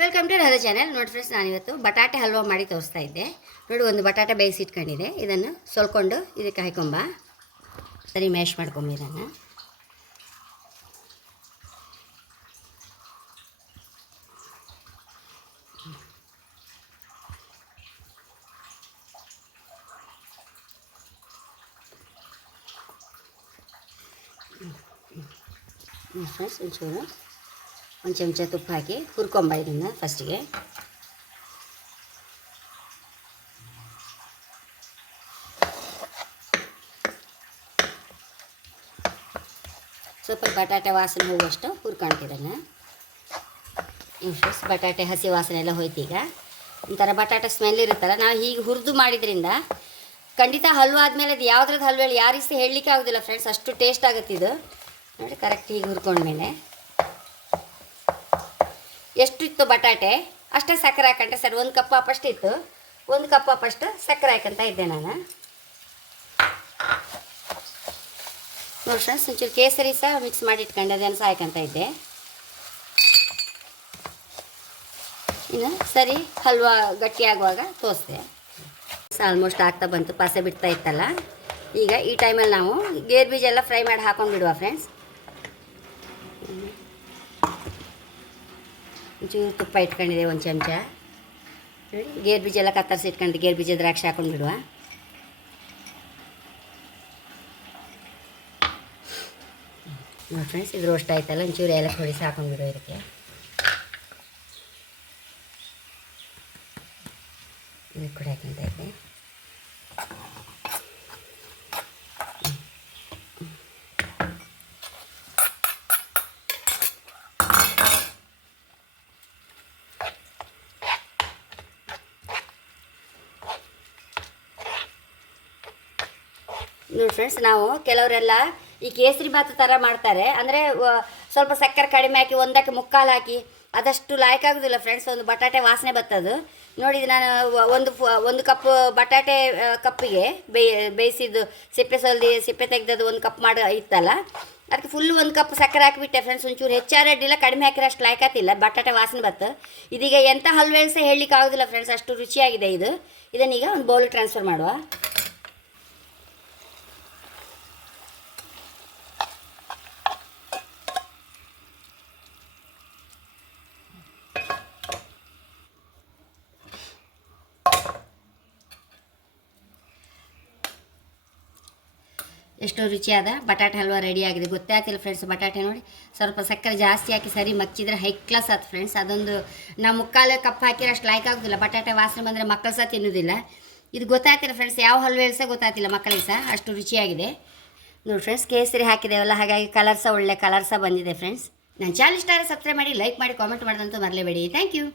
Welcome to Radha channel. ನೋಡಿ friends, ನಾನಿವತ್ತು ಬಟಾಟೆ ಹಲ್ವಾ ಮಾಡಿ ತೋರಿಸ್ತಾ ಇದ್ದೆ. ನೋಡಿ, ಒಂದು ಬಟಾಟೆ ಬೇಯಿಸಿಟ್ಕೊಂಡಿದೆ. ಇದನ್ನು ಸೊಲ್ಕೊಂಡು ಇದಕ್ಕೆ ಹಾಕೊಂಬ ಸರಿ ಮ್ಯಾಶ್ ಮಾಡ್ಕೊಂಬ. ಇದನ್ನು ಫ್ರೆಂಡ್ಸ್, ಒಂಚೂರು ಒಂದು ಚಮಚ ತುಪ್ಪ ಹಾಕಿ ಹುರ್ಕೊಂಬ. ಇದನ್ನು ಫಸ್ಟಿಗೆ ಸ್ವಲ್ಪ ಬಟಾಟೆ ವಾಸನೆ ಹೋಗುವಷ್ಟು ಹುರ್ಕೊಳ್ತಿದ್ದಾನೆ. ಫ್ರೆಂಡ್ಸ್, ಬಟಾಟೆ ಹಸಿ ವಾಸನೆ ಎಲ್ಲ ಹೋಯ್ತು. ಈಗ ಒಂಥರ ಬಟಾಟೆ ಸ್ಮೆಲ್ ಇರುತ್ತಲ್ಲ, ನಾವು ಹೀಗೆ ಹುರಿದು ಮಾಡಿದ್ರಿಂದ ಖಂಡಿತ ಹಲ್ವಾ ಆದಮೇಲೆ ಅದು ಯಾವುದ್ರದ್ದು ಹಲ್ವ ಹೇಳಿ ಯಾರಿಗೂ ಸಹ ಹೇಳಲಿಕ್ಕೆ ಆಗೋದಿಲ್ಲ ಫ್ರೆಂಡ್ಸ್, ಅಷ್ಟು ಟೇಸ್ಟ್ ಆಗುತ್ತೆ ಇದು. ನೋಡಿ, ಕರೆಕ್ಟ್ ಹೀಗೆ ಹುರ್ಕೊಂಡ್ಮೇಲೆ ಎಷ್ಟು ಇತ್ತು ಬಟಾಟೆ ಅಷ್ಟೇ ಸಕ್ಕರೆ ಹಾಕಂటే ಸರ್. 1 ಕಪ್ ಅಪ್ಪಷ್ಟು ಇತ್ತು, 1 ಕಪ್ ಅಪ್ಪಷ್ಟು ಸಕ್ಕರೆ ಹಾಕಂತ ಇದ್ದೆ ನಾನು. ನೋಡಿ ಫ್ರೆಂಡ್ಸ್, ಒಂಚೂರು ಕೇಸರಿ ಸಹ ಮಿಕ್ಸ್ ಮಾಡಿ ಇಟ್ಕೊಂಡು ಅದನ್ನು ಸಹ ಹಾಕಂತ ಇದ್ದೆ. ಇನ್ನು ಸರಿ ಹಲ್ವಾ ಗಟ್ಟಿಯಾಗುವಾಗ ತೋರಿಸ್ದೆ. ಆಲ್ಮೋಸ್ಟ್ ಆಗ್ತಾ ಬಂತು, ಪಾಸೆ ಬಿಡ್ತಾ ಇತ್ತಲ್ಲ. ಈಗ ಈ ಟೈಮಲ್ಲಿ ನಾವು ಗೇರು ಬೀಜ ಎಲ್ಲ ಫ್ರೈ ಮಾಡಿ ಹಾಕೊಂಡು ಬಿಡುವ ಫ್ರೆಂಡ್ಸ್. ಒಂಚೂರು ತುಪ್ಪ ಇಟ್ಕೊಂಡಿದೆ, 1 ಚಮಚ. ನೋಡಿ, ಗೇರು ಬೀಜ ಎಲ್ಲ ಕತ್ತರಿಸಿ ಇಟ್ಕೊಂಡು ಗೇರು ಬೀಜ ದ್ರಾಕ್ಷಿ ಹಾಕೊಂಡು ಬಿಡುವ. ನೋಡಿ ಫ್ರೆಂಡ್ಸ್, ಇದು ರೋಸ್ಟ್ ಆಯ್ತಲ್ಲ, ಒಂಚೂರು ಏಲಕ್ಕಿ ಹೊಡಿಸಿ ಹಾಕೊಂಡು ಬಿಡುವ ಇದಕ್ಕೆ. ಇದಕ್ಕೆ ಕೂಡ ಹಾಕೊಂತ ಇದ್ದೆ. ನೋಡಿ ಫ್ರೆಂಡ್ಸ್, ನಾವು ಕೆಲವರೆಲ್ಲ ಈ ಕೇಸರಿ ಭಾತ್ ಥರ ಮಾಡ್ತಾರೆ. ಅಂದರೆ ಸ್ವಲ್ಪ ಸಕ್ಕರೆ ಕಡಿಮೆ ಹಾಕಿ 1ಕ್ಕೆ 3/4 ಹಾಕಿ ಅದಷ್ಟು ಲಾಯಕ್ಕಾಗೋದಿಲ್ಲ ಫ್ರೆಂಡ್ಸ್. ಒಂದು ಬಟಾಟೆ ವಾಸನೆ ಬರ್ತದು. ನೋಡಿ, ನಾನು ಒಂದು ಕಪ್ ಬಟಾಟೆ ಕಪ್ಪಿಗೆ ಬೇಯಿಸಿದ್ದು ಸಿಪ್ಪೆ ತೆಗೆದದ್ದು 1 ಕಪ್ ಮಾಡಿ ಇತ್ತಲ್ಲ, ಅದಕ್ಕೆ ಫುಲ್ಲು 1 ಕಪ್ ಸಕ್ಕರೆ ಹಾಕಿಬಿಟ್ಟೆ ಫ್ರೆಂಡ್ಸ್. ಒಂಚೂರು ಹೆಚ್ಚಾರು ಅಡ್ಡಿಲ್ಲ, ಕಡಿಮೆ ಹಾಕಿರೋ ಅಷ್ಟು ಲಾಯ್ಕಾತಿಲ್ಲ, ಬಟಾಟೆ ವಾಸನೆ ಬತ್ತು. ಇದೀಗ ಎಂಥ ಹಲ್ವೆ ಸಹ ಹೇಳಲಿಕ್ಕೆ ಆಗೋದಿಲ್ಲ ಫ್ರೆಂಡ್ಸ್, ಅಷ್ಟು ರುಚಿಯಾಗಿದೆ ಇದು. ಇದನ್ನೀಗ ಒಂದು ಬೌಲಿಗೆ ಟ್ರಾನ್ಸ್ಫರ್ ಮಾಡುವ. ಎಷ್ಟು ರುಚಿಯಾದ ಬಟಾಟೆ ಹಲ್ವಾ ರೆಡಿ ಆಗಿದೆ. ಗೊತ್ತೇ ಆಗ್ತಿಲ್ಲ ಫ್ರೆಂಡ್ಸ್. ಬಟಾಟೆ ನೋಡಿ, ಸ್ವಲ್ಪ ಸಕ್ಕರೆ ಜಾಸ್ತಿ ಹಾಕಿ ಸರಿ ಮಚ್ಚಿದ್ರೆ ಹೈ ಕ್ಲಾಸ್ ಆಯ್ತು ಫ್ರೆಂಡ್ಸ್. ಅದೊಂದು ನಾವು 3/4 ಕಪ್ ಹಾಕಿರೋ ಅಷ್ಟು ಲಾಯ್ಕ್ ಆಗೋದಿಲ್ಲ. ಬಟಾಟೆ ವಾಸನೆ ಬಂದರೆ ಮಕ್ಕಳು ಸಹ ತಿನ್ನೋದಿಲ್ಲ. ಇದು ಗೊತ್ತಾಗ್ತಿಲ್ಲ ಫ್ರೆಂಡ್ಸ್, ಯಾವ ಹಲ್ವೆ ಸಹ ಗೊತ್ತಾಗ್ತಿಲ್ಲ ಮಕ್ಕಳಿಗೆ ಸಹ, ಅಷ್ಟು ರುಚಿಯಾಗಿದೆ. ನೋಡಿ ಫ್ರೆಂಡ್ಸ್, ಕೇಸರಿ ಹಾಕಿದ್ದೇವಲ್ಲ, ಹಾಗಾಗಿ ಕಲರ್ ಸಹ ಒಳ್ಳೆ ಕಲರ್ ಸಹ ಬಂದಿದೆ ಫ್ರೆಂಡ್ಸ್. ನನ್ನ ಚಾನಲ್ ಇಷ್ಟ ಆದರೆ ಸಬ್ಸ್ಕ್ರೈಬ್ ಮಾಡಿ, ಲೈಕ್ ಮಾಡಿ, ಕಾಮೆಂಟ್ ಮಾಡೋದಂತೂ ಮರಲೇಬೇಡಿ. Thank you.